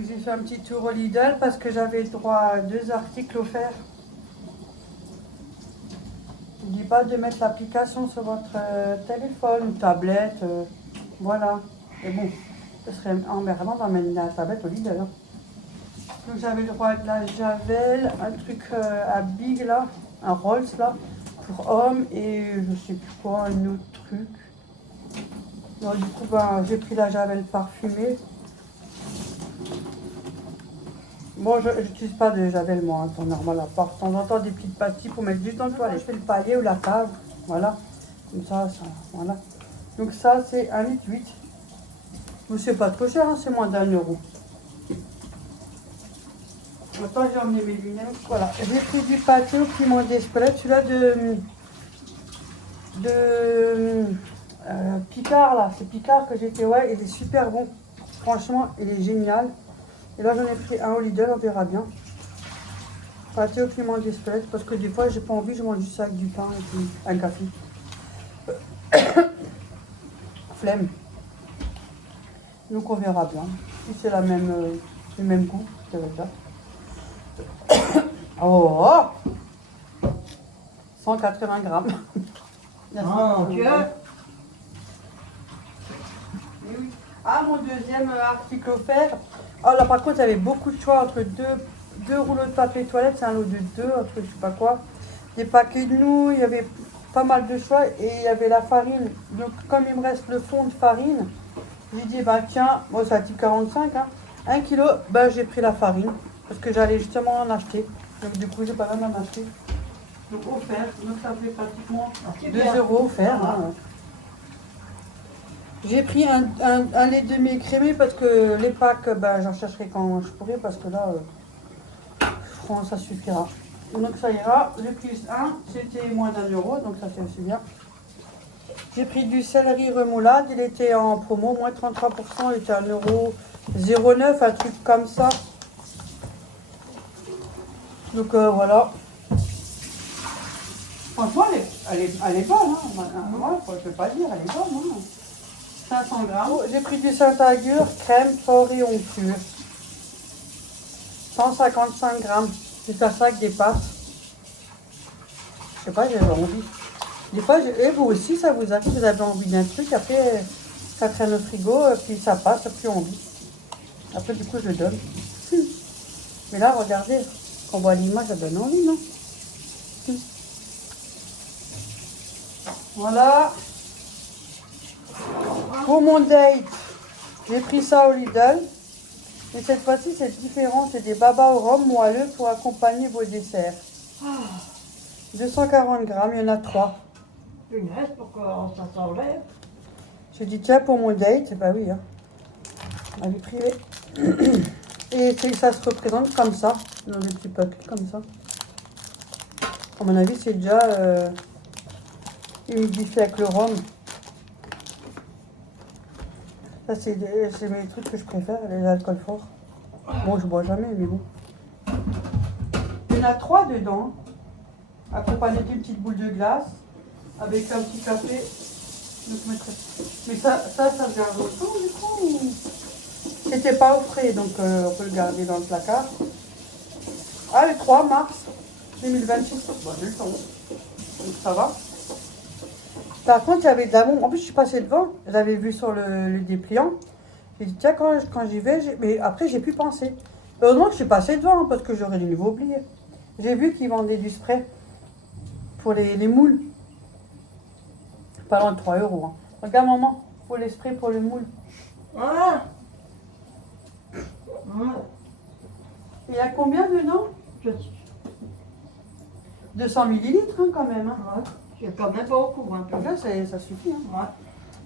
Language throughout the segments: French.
Donc j'ai fait un petit tour au Lidl parce que j'avais droit à 2 articles offerts. N'oubliez pas de mettre l'application sur votre téléphone ou tablette. Voilà. Et bon, ce serait emmerdant d'emmener la tablette au Lidl. Hein. Donc j'avais le droit de la Javel, un truc à Big là, un Rolls là, pour homme et je sais plus quoi, un autre truc. Donc du coup ben, j'ai pris la Javel parfumée. Bon, je n'utilise pas de Javel moi, en temps normal, à part de temps en temps des petites pastilles pour mettre juste dans le toilette. Je fais le palier ou la table, voilà. Comme ça, voilà. Donc ça c'est 1,8 litre. Mais c'est pas trop cher, hein, c'est moins d'€1. Maintenant j'ai emmené mes lunettes, voilà. J'ai pris du pâté au piment d'Espelette, celui-là de Picard là, c'est Picard que j'ai fait, ouais, il est super bon. Franchement, il est génial. Et là j'en ai pris un au Lidl, on verra bien. Pâté au piment d'Espelette, parce que des fois j'ai pas envie, je mange juste ça avec du pain et puis un café. Flemme. Donc on verra bien. Si c'est la même, le même goût, ça va être ça. Oh, 180 grammes. Mon Dieu. Ah, mon deuxième article offert. Oh là, par contre, il y avait beaucoup de choix entre deux rouleaux de papier toilette. C'est un lot de 2, un truc, je sais pas quoi. Des paquets de nouilles, il y avait pas mal de choix. Et il y avait la farine. Donc, comme il me reste le fond de farine, j'ai dit, bah tiens, bon, c'est à type 45, hein, 1 kilo, bah j'ai pris la farine. Parce que j'allais justement en acheter. Donc, du coup, j'ai pas besoin d'en acheter. Donc, offert. Donc, ça fait pratiquement 2 € offert. Hein. J'ai pris un lait demi-écrémé parce que les packs, ben, j'en chercherai quand je pourrai parce que là, je pense que ça suffira. Donc ça ira. Le plus 1, c'était moins d'€1, donc ça c'est aussi bien. J'ai pris du céleri remoulade, il était en promo, moins 33%, il était à 1,09 €, un truc comme ça. Donc voilà. Franchement, elle est bonne, hein. Moi, je ne peux pas dire, elle est bonne. Hein. 500 grammes. Oh, j'ai pris du Saint-Agur, crème, fort et oncture. 155 grammes. C'est ça avec des pâtes. Je sais pas, j'avais envie. Des fois, et vous aussi, ça vous arrive, vous avez envie d'un truc, après, ça traîne au frigo, puis ça passe, ça n'a plus envie. Après, du coup, je donne. Mais là, regardez, quand on voit l'image, ça donne envie, non? Voilà. Pour mon date, j'ai pris ça au Lidl. Et cette fois-ci, c'est différent. C'est des babas au rhum moelleux pour accompagner vos desserts. 240 grammes, il y en a 3. Une reste pour que ça s'enlève. J'ai dit, tiens, pour mon date, bah oui, hein. On avait privé. Et ça se représente comme ça, dans des petits paquets comme ça. À mon avis, c'est déjà humidifié avec le rhum. Ça, c'est mes trucs que je préfère, les alcools forts. Bon, je bois jamais, mais bon. Il y en a 3 dedans, accompagné d'une petite boule de glace, avec un petit café. Mais ça se garde au fond, du coup, ou... C'était pas au frais, donc on peut le garder dans le placard. Ah, le 3 mars 2026, bon, j'ai le temps, donc ça va. Par contre, il y avait de la bombe. En plus, je suis passée devant. J'avais vu sur le dépliant. J'ai dit, tiens, quand j'y vais, mais après, j'ai pu penser. Heureusement que je suis passée devant, hein, parce que j'aurais dû oublier. J'ai vu qu'ils vendaient du spray pour les moules. Pas loin de 3 €. Hein. Regarde, maman, pour les sprays pour le moule. Voilà. Il y a combien dedans? 200 millilitres, hein, quand même. Hein. Ouais. C'est quand même beaucoup. Hein, Là, ça suffit. Hein. ouais.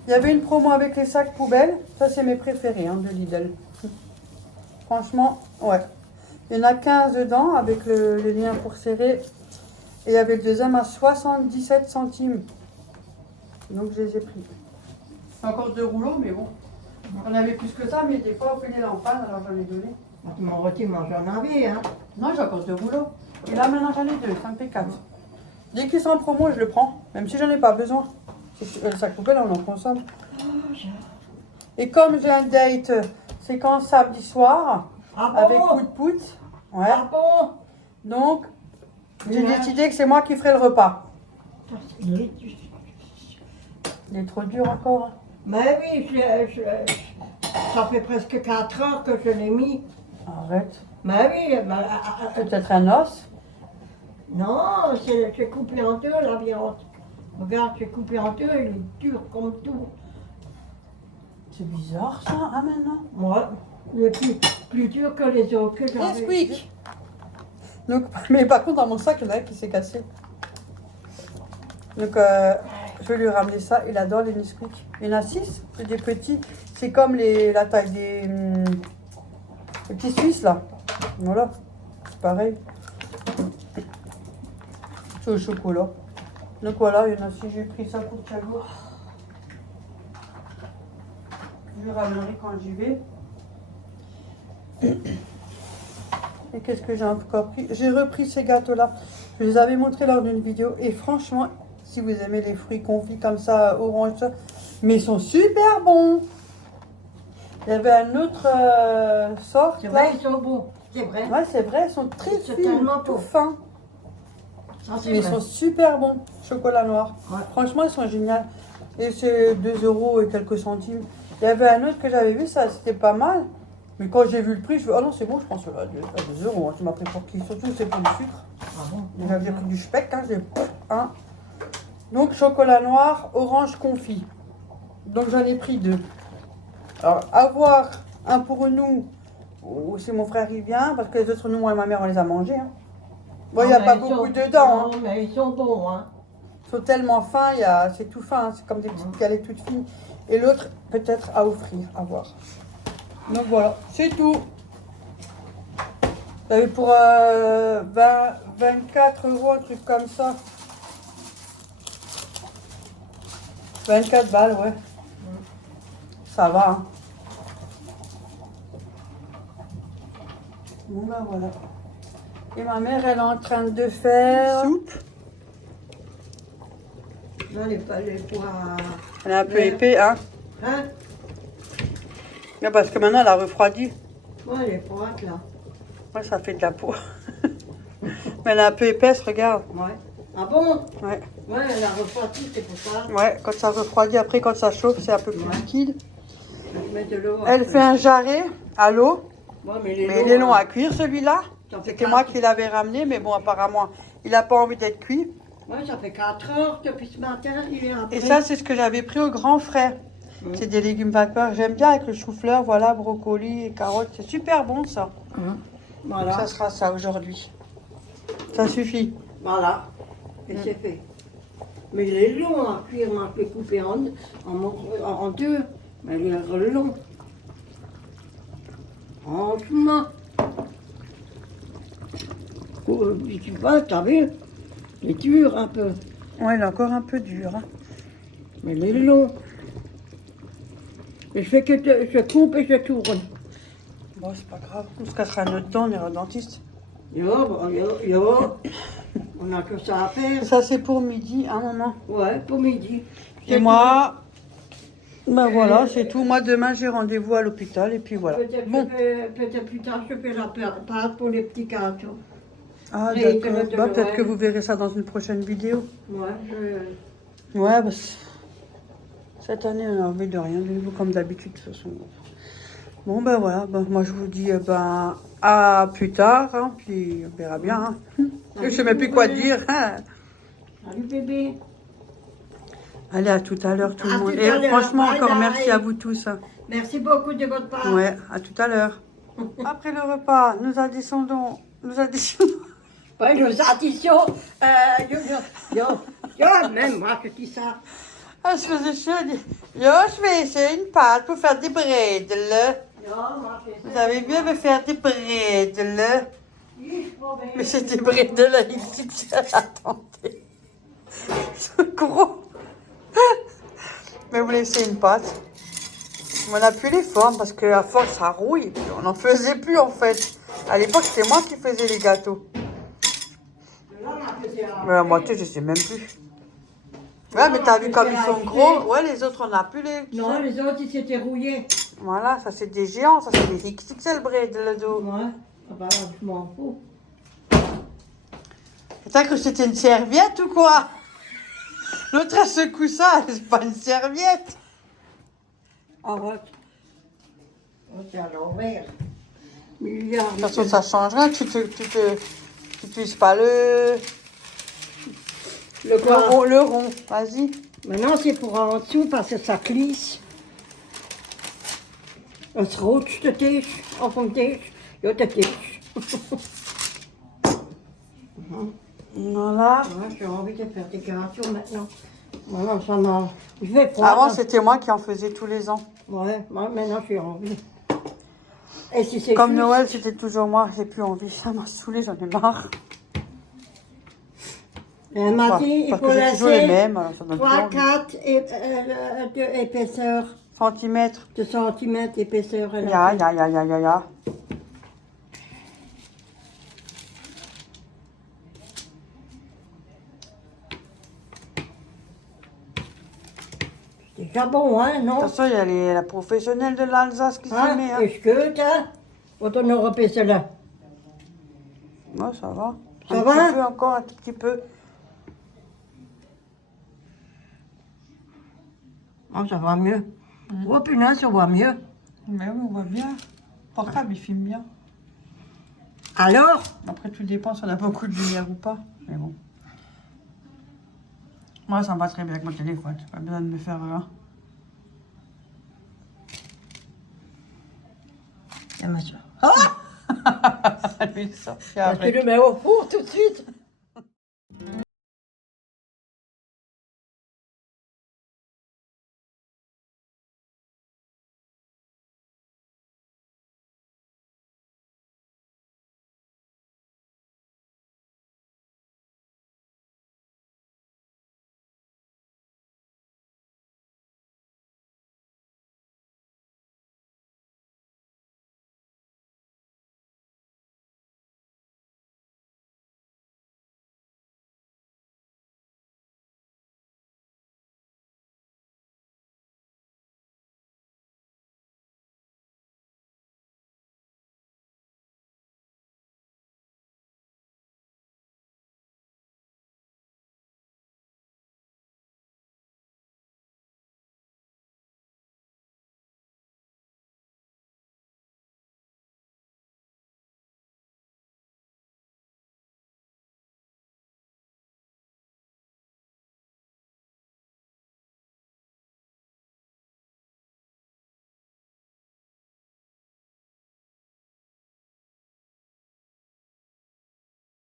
Il y avait une promo avec les sacs poubelles. Ça, c'est mes préférés, hein, de Lidl. Franchement, ouais. Il y en a 15 dedans, avec le lien pour serrer. Et avec le deuxième à 77 centimes. Donc, je les ai pris. C'est encore 2 rouleaux, mais bon. On avait plus que ça, mais des fois, on fait les lampades, alors j'en ai donné. Tu m'en retires, j'en avais, hein. Non, j'ai encore 2 rouleaux. Et là, maintenant, j'en ai 2, ça me fait 4. Dès qu'ils sont en promo, je le prends, même si j'en ai pas besoin. Le sac poubelle, on en consomme. Et comme j'ai un date séquence samedi soir, Ah avec bon? pout-pout. Ouais. Ah bon? Donc, j'ai Ouais. décidé que c'est moi qui ferai le repas. Il est- Il est trop dur encore. Hein. Mais oui, ça fait presque 4 heures que je l'ai mis. Arrête. Mais oui, C'est peut-être un os. non, j'ai coupé en deux la viande. Regarde, j'ai coupé en deux, il est dur comme tout. C'est bizarre ça, hein, maintenant. Moi, il est plus dur que les autres que j'avais. Nesquik. Donc, mais par contre, dans mon sac, il y en a un qui s'est cassé. Donc, je vais lui ramener ça. Il adore les Nesquik. Il y en a 6. C'est des petits. C'est comme la taille des petits Suisses, là. Voilà. C'est pareil. C'est au chocolat. Donc voilà, il y en a 6. J'ai pris ça pour Thiago. Je lui ramènerai quand j'y vais. Et qu'est-ce que j'ai encore pris? J'ai repris ces gâteaux-là. Je les avais montrés lors d'une vidéo. Et franchement, si vous aimez les fruits confits comme ça, orange, ça, mais ils sont super bons. Il y avait un autre sort. C'est là. vrai, ils sont bons. C'est vrai. Ouais, c'est vrai, ils sont très C'est fins, tellement tout beau. fins. Ça, c'est Mais ils vrai. sont super bons. Chocolat noir. Ouais. Franchement, ils sont géniaux. Et c'est 2 € et quelques centimes. Il y avait un autre que j'avais vu, ça c'était pas mal. Mais quand j'ai vu le prix, je me suis dit, ah non, c'est bon, je pense à 2 €. Hein. Tu m'as pris pour qui? Surtout, c'est pour du sucre. Ah bon? Déjà, j'ai pris du speck, hein, j'ai un. Donc, chocolat noir, orange confit. Donc, j'en ai pris 2. Alors, avoir un pour nous, ou si mon frère y vient, parce que les autres, nous, moi et ma mère, on les a mangés. Hein. Bon, il n'y a Ah, pas mais ils beaucoup sont- dedans. Hein. Non, mais ils sont bons, hein. Ils sont tellement fins, c'est tout fin, hein, c'est comme des petites galettes toutes fines. Et l'autre, peut-être à offrir, à voir. Donc voilà, c'est tout. J'avais pour 24 €, un truc comme ça. 24 balles, ouais. Ça va, hein. Bon ben voilà. Et ma mère, elle est en train de faire... Soupe. Non, les pois. Elle est un peu épais, hein. Hein? Mais parce que maintenant, elle a refroidi. Ouais, les pois, là. Ouais, ça fait de la peau. Mais elle est un peu épaisse, regarde. Ouais. Ah bon? Ouais. Ouais, elle a refroidi, c'est pour ça. Ouais, quand ça refroidit, après, quand ça chauffe, c'est un peu plus Ouais. liquide. Je mets de l'eau. Elle après. fait un jarret à l'eau. Ouais, mais Mais il est long à cuire, celui-là. Ça fait C'était moi 4 qui l'avais ramené, mais bon, apparemment, il n'a pas envie d'être cuit. Ouais, ça fait 4 heures depuis ce matin, il est après. Et ça, c'est ce que j'avais pris au grand frais. C'est des légumes vapeur. J'aime bien avec le chou-fleur, voilà, brocoli et carottes. C'est super bon, ça. Voilà. Ça sera ça aujourd'hui. Ça suffit. Voilà. Et c'est fait. Mais il est long à cuire, moi je l'ai coupé en deux. Mais il est long. Franchement. Tu vois, t'as vu? Il est dur un peu. Ouais, il est encore un peu dur. Hein. Mais il est long. Et je fais que je coupe et je tourne. Bon, c'est pas grave. On se cassera notre dent, on ira au dentiste. Yo. On a que ça à faire. Ça, c'est pour midi, un moment. Ouais, pour midi. Et moi, ben voilà, c'est tout. Moi, demain, j'ai rendez-vous à l'hôpital et puis voilà. Peut-être Bon. peut-être plus tard, je fais la pâte pour les petits gâteaux. Ah, Et d'accord. de Bah, peut-être Noël. que vous verrez ça dans une prochaine vidéo. Ouais, Ouais, bah, cette année, on n'a envie de rien de nouveau, comme d'habitude, de toute façon. Bon, ben voilà. Ben, moi, je vous dis ben, à plus tard. Hein, puis on verra bien. Hein. Je ne sais même plus quoi dire. Hein. Salut bébé. Allez, à tout à l'heure, tout le À monde. tout Et à l'heure. franchement, Bye, encore bye. merci à vous tous. Hein. Merci beaucoup de votre part. Ouais, à tout à l'heure. Après le repas, nous additionnons. Ouais, nos additions. Même moi je dis ça. Ah, je faisais chaud. Je dis, yo, je vais essayer une pâte pour faire des bredel. Yo, moi je Vous avez bien me faire des bredel. sais. Mais c'est des bredel ici. Attendez. C'est gros. Mais vous laissez une pâte. On n'a plus les formes parce que à force ça rouille. Puis on n'en faisait plus en fait. À l'époque, c'était moi qui faisais les gâteaux. Mais la moitié, je sais même plus. Ouais, mais t'as vu comme ils sont gros. Ouais, les autres, on n'a plus les... Non, les autres ils s'étaient rouillés. Voilà, ça c'est des géants, ça c'est des XXL braid le dos. Ouais. Ah bah, je m'en fous. T'as cru que c'était une serviette ou quoi? L'autre elle secoue ça, c'est pas une serviette. Arrête. Oh, c'est à l'envers. Milliard. De toute façon, ça change rien, tu n'utilises pas le quoi? rond, vas-y. Maintenant, c'est pour en dessous parce que ça glisse. Het grootste is, of een is, ja, dat is. Voilà. Ouais, j'ai envie de faire décoration maintenant. Maintenant, ça m'a. Je vais prendre. Avant, c'était moi qui en faisais tous les ans. Ouais, moi, maintenant, j'ai envie. Et si c'est Comme juste- Noël, c'était toujours moi, j'ai plus envie. Ça m'a saoulé, j'en ai marre. Elle m'a Enfin, dit, il parce faut que j'ai toujours les laisser mêmes, alors ça donne plus 3, envie. 4 épaisseurs, Centimètres. de centimètres épaisseur. elle a Ya, fait. ya. C'est déjà bon, hein, De non? toute façon, il y a la professionnelle de l'Alsace qui s'y Hein? met. Hein. Est-ce que t'as? Wat dan nog een cela? Ouais, ça va. Ça un va petit peu encore, un tout petit peu. Oh, ça va mieux. Oh punaise, ça va mieux. Mais oui, on voit bien. Portable, il filme bien. Alors? Après, tout dépend si on a beaucoup de lumière ou pas. Mais bon. Moi, ça me va très bien avec mon téléphone. J'ai pas besoin de me faire là. Ja, maar zo. Ah! Lui, ça. Parce que le mets au four tout de suite.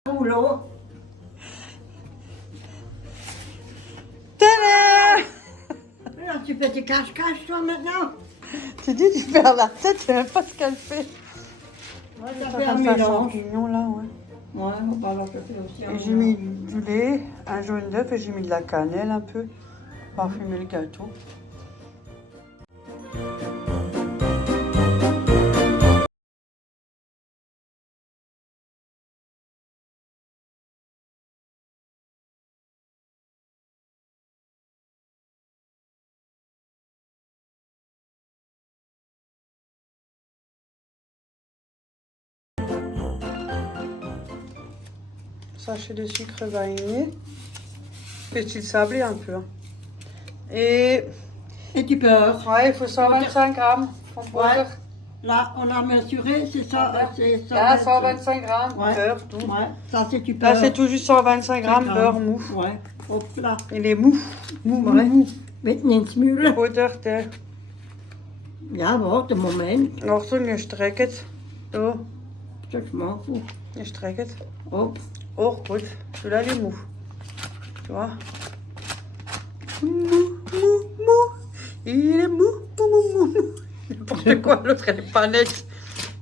Boulot. Tada! Alors, tu fais tes cache-cache, toi, maintenant? Tu dis, tu perds la tête, tu sais même pas ce qu'elle fait. Ouais, ça Ça fait un fait mélange. champignon là, ouais. Ouais, bah alors je fais aussi un Et j'ai mis du lait, un jaune d'œuf et j'ai mis de la cannelle un peu pour parfumer le gâteau. Sachet de sucre vanillé, petit sablé un peu. Hein. Et Et du beurre. ouais, il faut 125 grammes. Faut Ouais. boire. Là, on a mesuré, c'est ça. C'est Là, 125 grammes, Ouais. beurre, tout. Ouais, ça c'est du beurre. Là, c'est tout juste 125 grammes beurre mou. Ouais, hop là. Il est mou. Mou, Ouais. mou. Met niet smulen. Odeur der. Ja, wacht een moment. Nog zo, je strekt het. Zo, Dat is maar goed. je strekt het. Hop. Oh, goed. Celui-là, il est mou. Tu vois? Mou, mou, mou. Il est mou, mou, mou, mou, mou. N'importe quoi, l'autre, elle est pas nette.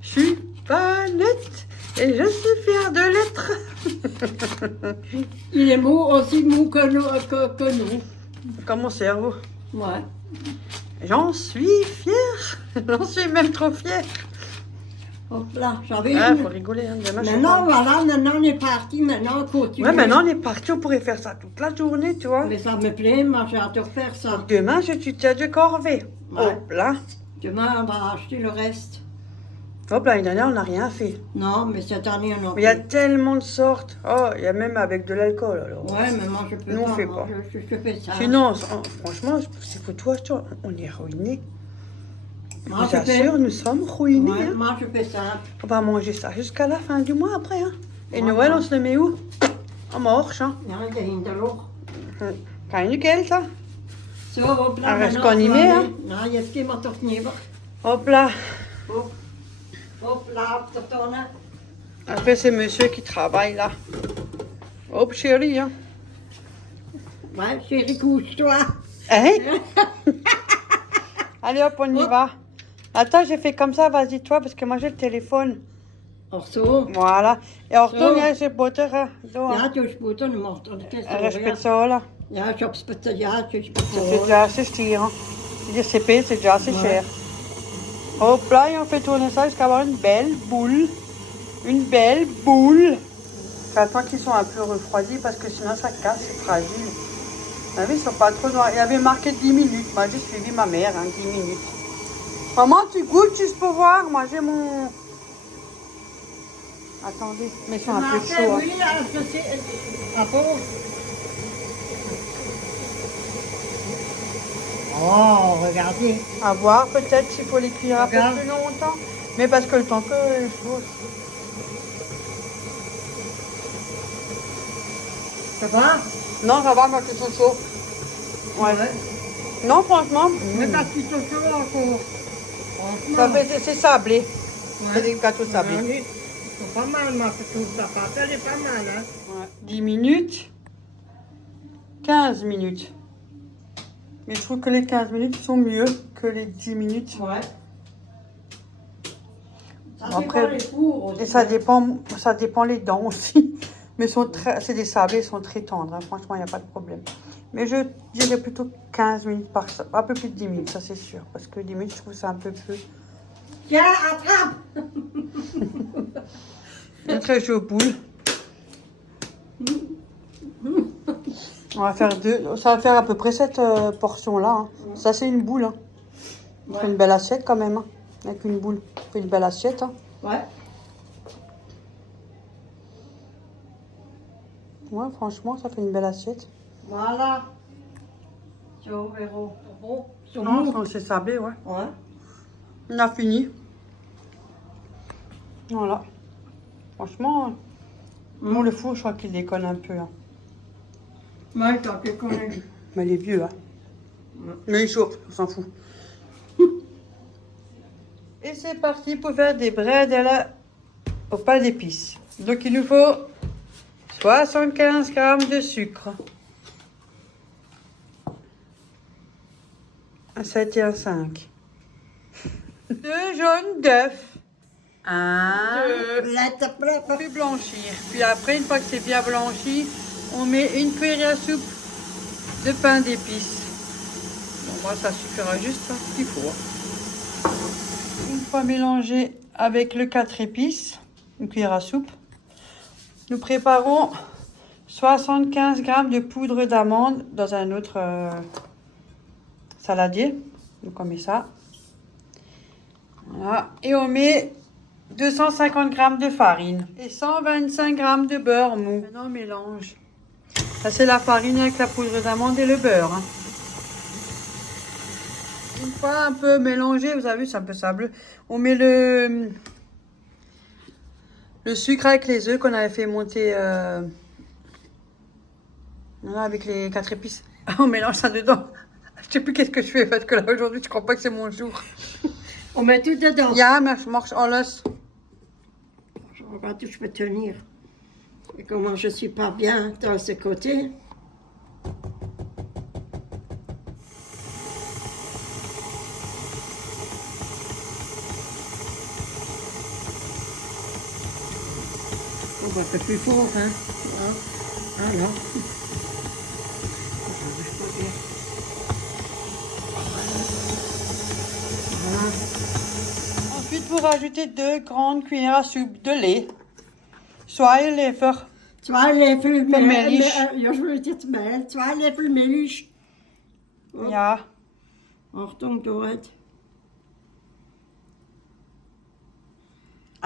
Je suis pas nette et je suis fière de l'être. Il est mou, aussi mou que nous. Comme mon cerveau. Ouais. J'en suis fière. J'en suis même trop fière. Hop là, j'avais Ah, une. faut rigoler. Hein. Demain, je sais Maintenant, pas. voilà, maintenant on est parti, maintenant on continue. Ouais, maintenant on est parti, on pourrait faire ça toute la journée, tu vois. Mais ça me plaît, moi j'adore faire ça. Demain, je suis de corvée. Ouais. Hop là. Demain, on va acheter le reste. Hop, l'année dernière, on n'a rien fait. Non, mais cette année, on a Mais il y a tellement de sortes. Oh, il y a même avec de l'alcool, alors. Ouais, mais moi, je peux Nous, on pas. fait moi, pas. Je fais ça. Sinon, franchement, c'est pour toi, on est ruinés. Je Moi, vous je fais- assure, nous sommes ruinés. Ouais, Hein. moi, je fais ça. On va manger ça jusqu'à la fin du mois après. Hein. Et Ouais, Noël, ouais. on se le met où? En marche. Hein. Ja, dahinterloch. Keine Geld, hein. So, hoppla. Ah, reste maintenant, qu'on y so, met, allez. hein. Nou, jetzt gehen wir doch neben. Hop là. Hop. Hoppla, op de tonnen. Après, c'est monsieur qui travaille là. Hop, chérie. Hein. Ouais, chérie, couche-toi. Hein? Allez, hop, on y Hop. va. Attends, j'ai fait comme ça, vas-y, toi, parce que moi, j'ai le téléphone. Ach so. Voilà. Et on retourne, So. ja, c'est butter. Hein. So, Ja, hein. du hast Butter gemacht. Und das Respecte ça, là. Ja, ich hab's bitte, ja, du hast C'est bitte. déjà assez cher. Hein. Je veux dire, c'est payé, c'est déjà assez Ouais. cher. Hop là, et on fait tourner ça jusqu'à avoir une belle boule. Une belle boule. J'attends qu'ils soient un peu refroidis parce que sinon ça casse, c'est fragile. Vous savez, ils sont pas trop noirs. Il y avait marqué 10 minutes. Moi, j'ai suivi ma mère, hein, 10 minutes. Maman, tu goûtes juste pour voir. Moi, j'ai mon... Attendez, mais ils sont un peu chauds. Hein. Oui, je sais. Ah bon? Oh, regardez. À voir, peut-être s'il faut les cuire un peu Regarde. plus longtemps. Mais parce que le temps que les choses... Ça va? Non, ça va, moi, c'est tout chaud. Ouais. Non, franchement, Mais parce qu'ils sont chauds encore. ça Franchement. fait, c'est sablé. C'est Ouais. des gâteaux sablés. Regardez, ils sont pas mal, moi, je trouve ça pâte, elle est pas mal, hein. Ouais. 10 minutes, 15 minutes. Mais je trouve que les 15 minutes sont mieux que les 10 minutes. Ouais. Ça Bon, dépend après, les fours aussi. Et ça dépend les dents aussi. Mais c'est des sablés, ils sont très tendres. Hein. Franchement, il n'y a pas de problème. Mais je dirais plutôt 15 minutes par ça. Un peu plus de 10 minutes, ça c'est sûr. Parce que 10 minutes, je trouve ça un peu plus... Tiens, attrape! Une très chaud boule. On va faire deux. Ça va faire à peu près cette portion-là. Hein. Ça, c'est une boule. Hein. On fait une belle assiette quand même. Hein. Avec une boule. On fait une belle assiette. Hein. Ouais. Ouais, franchement, ça fait une belle assiette. Voilà. So, Véro. Bon, so Non, mou. c'est sablé, ouais. Ouais. On a fini. Voilà. Franchement, bon, le four, je crois qu'il déconne un peu. Hein. Ouais, t'as que connu. Mais il est vieux. Hein. Ouais. Mais il est chaud, on s'en fout. Et c'est parti pour faire des bredelles au pain d'épices. Donc il nous faut 75 g de sucre. Un 7 et un 5. 2 jaunes d'œufs. 2. Puis blanchir. Puis après, une fois que c'est bien blanchi, on met une cuillère à soupe de pain d'épices. Bon, moi, ça suffira juste à ce qu'il faut. Une fois mélangé avec le 4 épices, une cuillère à soupe, nous préparons 75 g de poudre d'amande dans un autre saladier. Donc on met ça. Voilà. Et on met 250 g de farine et 125 g de beurre mou. Maintenant on mélange. Ça c'est la farine avec la poudre d'amande et le beurre. Hein. Une fois un peu mélangé, vous avez vu c'est un peu sableux. On met le sucre avec les œufs qu'on avait fait monter voilà, avec les 4 épices. On mélange ça dedans. Je sais plus qu'est-ce que je fais parce que là aujourd'hui je crois pas que c'est mon jour. On met tout dedans. Ja, maar je mag alles. Je regarde où je peux tenir. Et comment je suis pas bien dans ce côté. On va faire plus fort, hein. Ah non. Voilà. Ensuite, vous rajoutez 2 grandes cuillères à soupe de lait. Soit lever. 2 Löffel Milch. Ja, ich will jetzt mal. 2 Löffel Milch. Ja. Achtung, dort.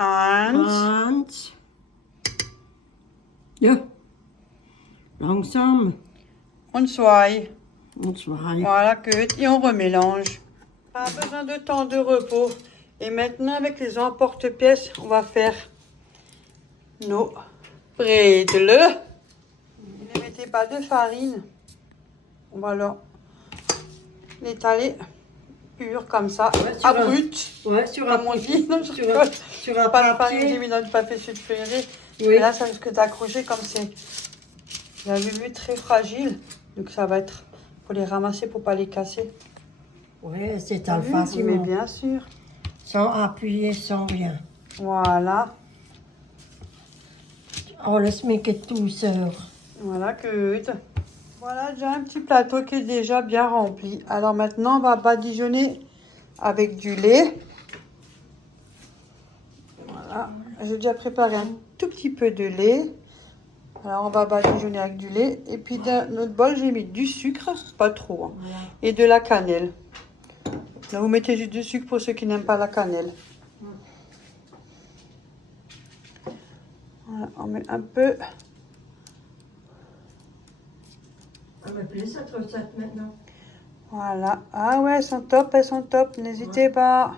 1, 2. Langsam. und 2. Und 2. Voilà, gut. Et on remélange. Pas besoin de temps de repos. Et maintenant, avec les emporte-pièces, on va faire nos bredel. Ne mettez pas de farine. On va l'étaler pur comme ça, Ouais, à brut. Ouais, sur un Comme on dit. Non, je rigole. un Pas de farine, j'ai papier. mis dans le papier sulfuré. Oui. Mais là, ça risque d'accrocher comme c'est. Vous avez vu, très fragile. Donc ça va être. Faut les ramasser pour pas les casser. Ouais, c'est T'as un vu? facilement. Mais bien sûr. Sans appuyer, sans rien. Voilà. Oh, laisse mes douceur. Voilà, good. Voilà déjà un petit plateau qui est déjà bien rempli. Alors maintenant, on va badigeonner avec du lait. Voilà. J'ai déjà préparé un tout petit peu de lait. Alors on va badigeonner avec du lait. Et puis dans notre bol, j'ai mis du sucre, pas trop, hein, Voilà. et de la cannelle. Là, vous mettez juste du sucre pour ceux qui n'aiment pas la cannelle. Voilà, on met un peu. Ça me plaît cette recette maintenant. Voilà. Ah ouais, elles sont top, N'hésitez pas.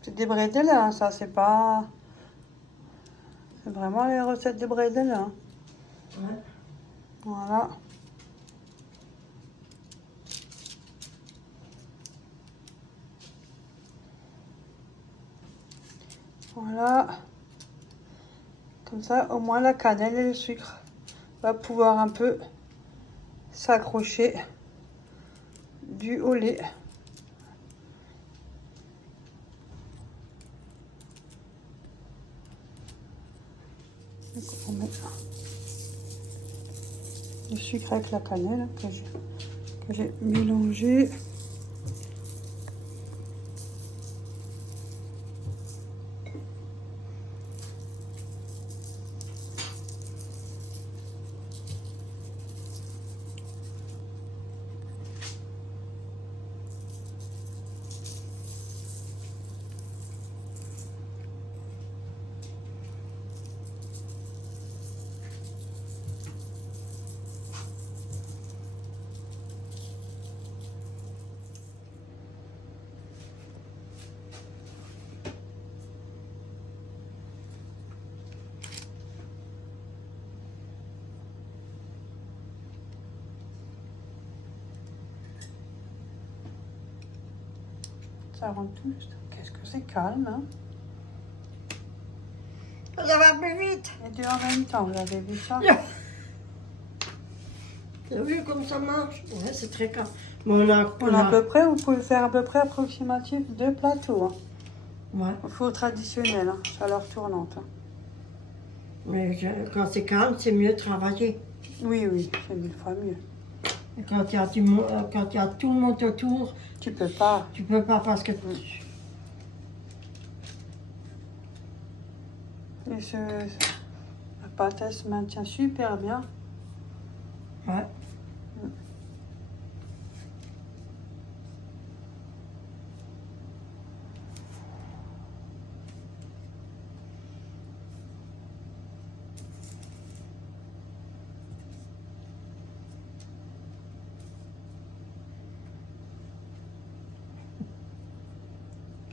C'est des bredel, hein, ça, c'est pas... C'est vraiment les recettes de bredel, hein. Ouais. Voilà. Voilà. Comme ça, au moins, la cannelle et le sucre va pouvoir un peu s'accrocher au lait. Donc, on met le sucre avec la cannelle que j'ai mélangé. Ça rend tout juste. Qu'est-ce que c'est calme, hein? Ça va plus vite. Et deux en même temps, vous avez vu ça? T'as vu comme ça marche? Ouais, c'est très calme. Bon, on a À peu près, vous pouvez faire à peu près approximatif 2 plateaux. Hein. Ouais. Au four traditionnel, hein, chaleur tournante. Hein. Mais quand c'est calme, c'est mieux travailler. Oui, oui, c'est 1000 fois mieux. Et quand il y a quand il y a tout le monde autour, Tu peux pas. tu peux pas parce que... Et la pâte, elle se maintient super bien. Ouais.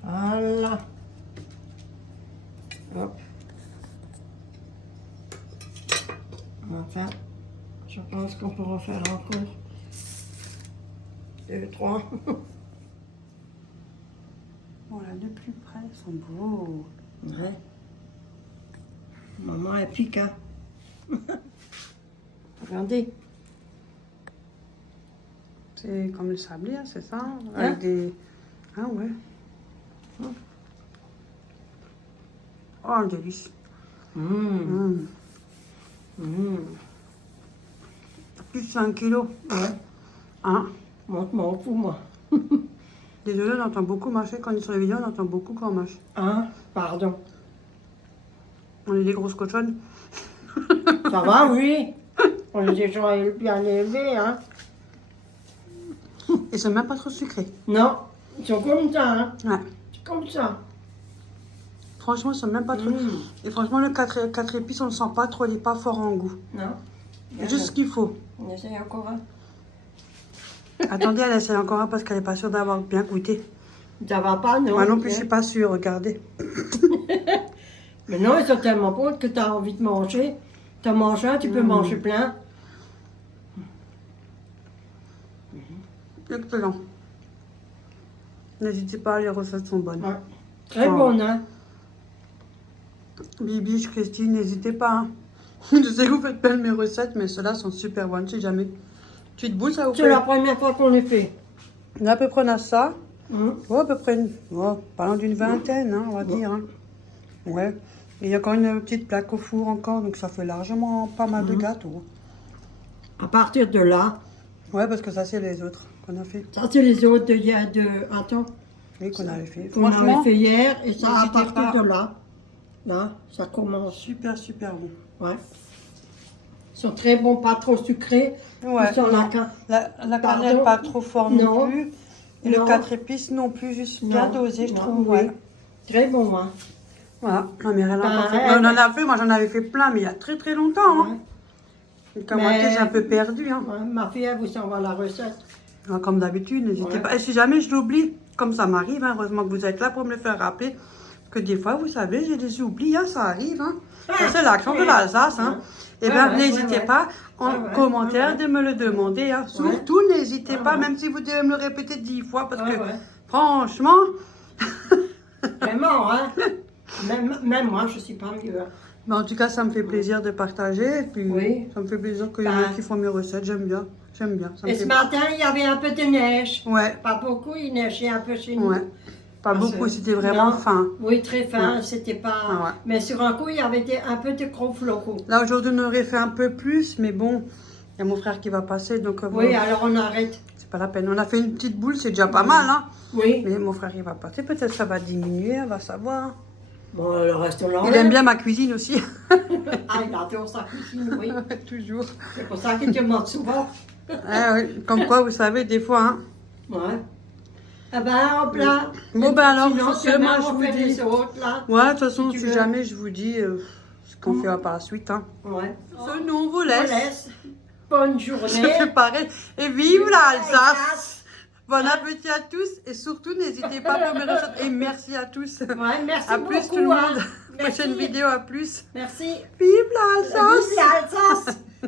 Voilà. Hop. Enfin, je pense qu'on peut refaire encore 2, 3. Voilà, de plus près, ils sont beaux. Ouais. Maman est pique, hein. Regardez. C'est comme le sablé, hein, c'est ça? Hein? Avec des... Ah ouais. Oh, un délice. Plus de 5 kilos. Ouais. Hein? Moi, je m'en fous, moi. Désolée, on entend beaucoup marcher. Quand on est sur les vidéos, on entend beaucoup quand on marche. Hein? Pardon. On est des grosses cochonnes. Ça va, oui. On est des gens bien élevés, hein. Ils sont même pas trop sucrés. Non, ils sont comme ça, hein. Ouais. C'est comme ça. Franchement, c'est même pas trop. Et franchement, le 4 épices, on ne sent pas trop, il n'est pas fort en goût. Non. C'est juste ce qu'il faut. On essaye encore un. Attendez, elle essaie encore un parce qu'elle n'est pas sûre d'avoir bien goûté. Ça va pas, non? Moi non plus, je suis pas sûre, regardez. Mais non, ils sont tellement bons que tu as envie de manger. Tu as mangé un, tu peux manger plein. Excellent. N'hésitez pas, les recettes sont bonnes. Ouais. Très bon, hein? Bibiche, Christine, n'hésitez pas. Hein. Je sais que vous faites pas mes recettes, mais ceux-là sont super bonnes, si jamais. Tu te boules, ça vous C'est fait? la première fois qu'on les fait. À peu près, on a ça. Ouais, à peu près, parlant d'une vingtaine, hein, on va dire. Hein. Ouais. Et il y a encore une petite plaque au four encore, donc ça fait largement pas mal de gâteaux. À partir de là, Ouais, parce que ça, c'est les autres qu'on a fait. ça c'est les autres attends, Oui, qu'on avait fait. qu'on avait Franchement, fait hier, et ça à n'hésitez partir pas. de là, ça commence. super, super bon. Ouais. Ils sont très bons, pas trop sucrés. Ouais. Ils sont non. La cannelle Pardon. pas trop fort non Non. plus. Et le Non. 4 épices non plus, juste bien Non. dosé, je Non, trouve. oui. Ouais. Très bon, hein. Voilà, ma mère, elle en a Bah, pas fait. elle- On en a fait, moi j'en avais fait plein, mais il y a très très longtemps. Hein. Comme Mais- j'ai un peu perdu. Hein. Ouais, ma fille, elle vous envoie la recette. Alors, comme d'habitude, n'hésitez Ouais. pas. Et si jamais je l'oublie, comme ça m'arrive, hein, heureusement que vous êtes là pour me le faire rappeler. Parce que des fois, vous savez, j'ai des oublis, hein, ça arrive. Hein. Ça, c'est l'action de l'Alsace. Hein. Et bien, n'hésitez pas en commentaire de me le demander. Hein. Surtout, n'hésitez pas, même si vous devez me le répéter 10 fois, parce que franchement, Vraiment, hein. Même moi, je suis pas mieux. Hein. mais en tout cas, ça me fait plaisir de partager. Et puis, Oui. ça me fait plaisir qu'il y en a qui font mes recettes. J'aime bien. J'aime bien. Ça me Et fait ce matin, il y avait un peu de neige. Ouais, Pas beaucoup, il neigeait un peu chez nous. ouais. Pas Parce beaucoup, que- c'était vraiment non. fin. Oui, très fin, Ouais. c'était pas... Ah ouais. Mais sur un coup, il y avait un peu de gros flocons. Là, aujourd'hui, on aurait fait un peu plus, mais bon, il y a mon frère qui va passer, donc Oui, bon, alors on arrête. c'est pas la peine. On a fait une petite boule, c'est déjà pas mal, hein. Oui. Mais mon frère, il va passer, peut-être ça va diminuer, on va savoir. Bon, le reste, on Il l'enlève. aime bien ma cuisine aussi. Ah, il adore sa cuisine, oui. Toujours. C'est pour ça qu'il te demande souvent. Ah, oui. Comme quoi, vous savez, des fois, hein. Ouais. Eh ben, hop là. Bon, ben alors, Sinon, sur ce, moi, je on vous fait dis... les autres, là. Ouais, de toute façon, Si si, tu veux. jamais je vous dis ce qu'on fera par la suite, hein. Ouais. Ce, nous, on vous On laisse. laisse. Bonne Je journée. fais pareil. Et vive l'Alsace! Alsace. Bon appétit à tous et surtout n'hésitez pas pour mes recettes. Et merci à tous. Ouais, merci À beaucoup. plus tout le hein. monde. Merci. Prochaine vidéo, à plus. Merci. Vive l'Alsace! Vive l'Alsace.